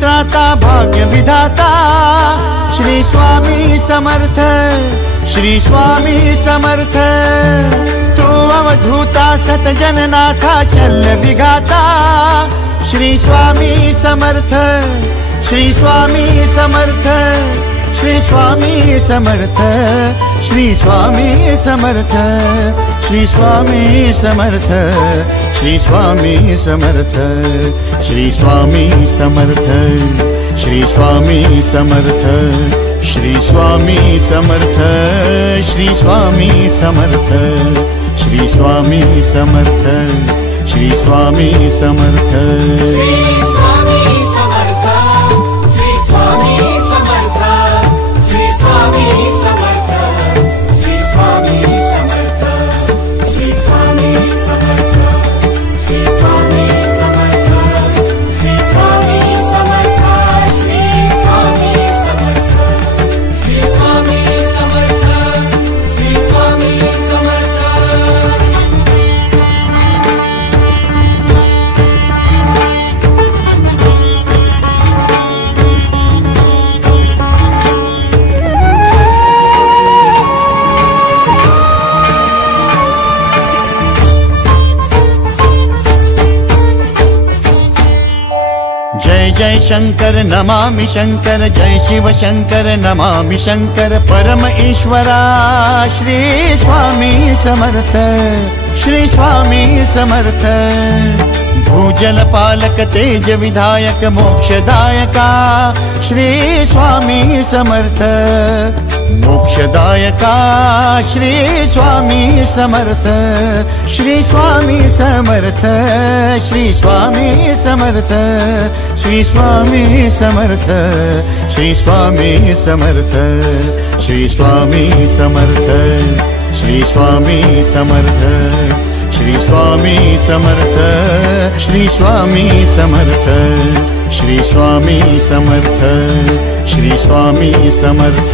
त्राता भाग्य विधाता श्री स्वामी समर्थ, श्री स्वामी समर्थ। तू अवधूता सतजननाथा शल्य विघाता श्री स्वामी समर्थ, श्री स्वामी समर्थ, श्री स्वामी समर्थ, श्री स्वामी समर्थ, श्री स्वामी समर्थ, श्री स्वामी समर्थ, श्री स्वामी समर्थ, श्री स्वामी समर्थ, श्री स्वामी समर्थ, श्री स्वामी समर्थ, श्री स्वामी समर्थ, श्री स्वामी समर्थ। जय जय शंकर नमामि शंकर, जय शिव शंकर नमामि शंकर। परम ईश्वरा श्री स्वामी समर्थ, श्री स्वामी समर्थ। भूजल पालक तेज विधायक मोक्षदायका श्री स्वामी समर्थ, मोक्षदायका श्री स्वामी समर्थ, श्री स्वामी समर्थ, श्री स्वामी समर्थ, श्री स्वामी समर्थ, श्री स्वामी समर्थ, श्री स्वामी समर्थ, श्री स्वामी समर्थ, श्री स्वामी समर्थ, श्री स्वामी समर्थ, श्री स्वामी समर्थ, श्री स्वामी समर्थ।